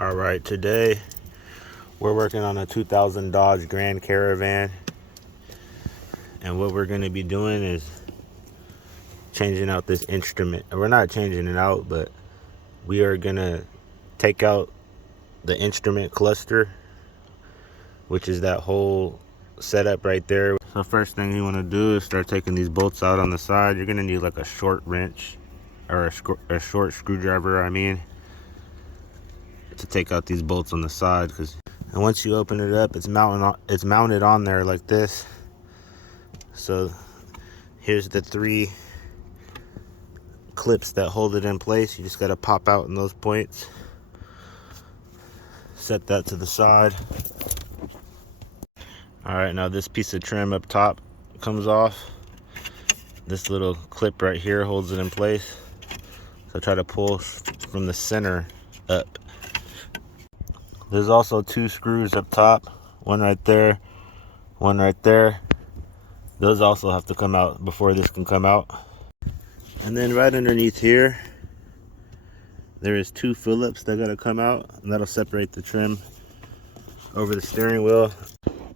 All right, today we're working on a 2000 Dodge Grand Caravan, and what we're going to be doing is changing out this instrument. We're not changing it out, but we are going to take out the instrument cluster, which is that whole setup right there. So first thing you want to do is start taking these bolts out on the side. You're going to need like a short wrench or a short screwdriver, to take out these bolts on the side. And once you open it up, it's mounted on there like this. So here's the 3 clips that hold it in place. You just got to pop out in those points. Set that to the side. All right, now this piece of trim up top comes off. This little clip right here holds it in place. So try to pull from the center up. There's also 2 screws up top, one right there, one right there. Those also have to come out before this can come out. And then right underneath here, there is 2 Phillips that gotta come out, and that'll separate the trim over the steering wheel.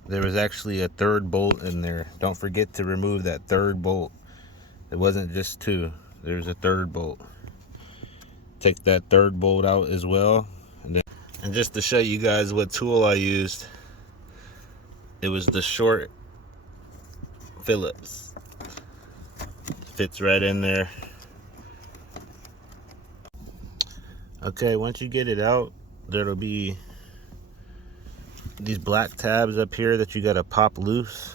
There was actually a 3rd bolt in there. Don't forget to remove that 3rd bolt. It wasn't just 2, there's a 3rd bolt. Take that 3rd bolt out as well. And just to show you guys what tool I used, it was the short Phillips. Fits right in there. Okay, once you get it out, there'll be these black tabs up here that you gotta pop loose.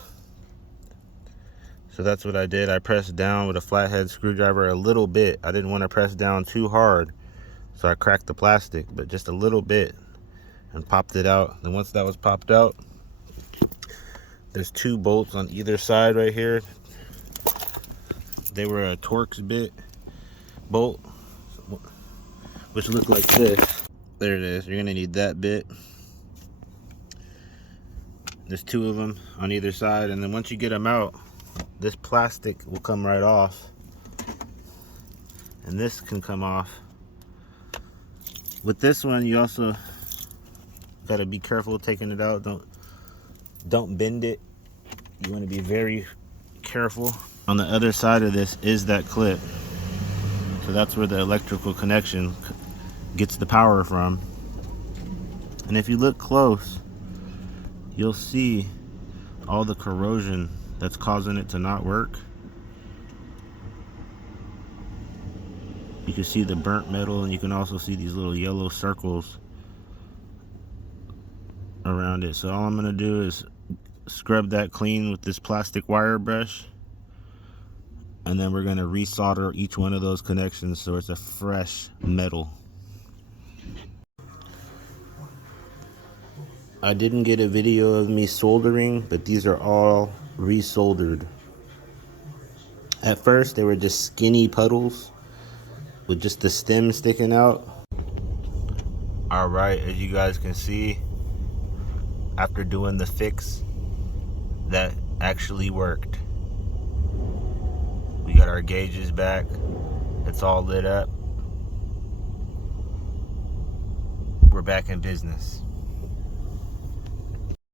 So that's what I did. I pressed down with a flathead screwdriver a little bit. I didn't want to press down too hard, so I cracked the plastic, but just a little bit, and popped it out. And once that was popped out, there's 2 bolts on either side right here. They were a Torx bit bolt, which look like this. There it is. You're gonna need that bit. There's 2 of them on either side, and then once you get them out, this plastic will come right off, and this can come off. With this one, you also gotta be careful taking it out. Don't bend it. You want to be very careful. On the other side of this is that clip, so that's where the electrical connection gets the power from. And if you look close, you'll see all the corrosion that's causing it to not work. You can see the burnt metal, and you can also see these little yellow circles around it. So all I'm gonna do is scrub that clean with this plastic wire brush, and then we're gonna resolder each one of those connections so it's a fresh metal. I didn't get a video of me soldering, but these are all resoldered. At first they were just skinny puddles with just the stem sticking out. All right, as you guys can see, after doing the fix, that actually worked. We got our gauges back. It's all lit up. We're back in business.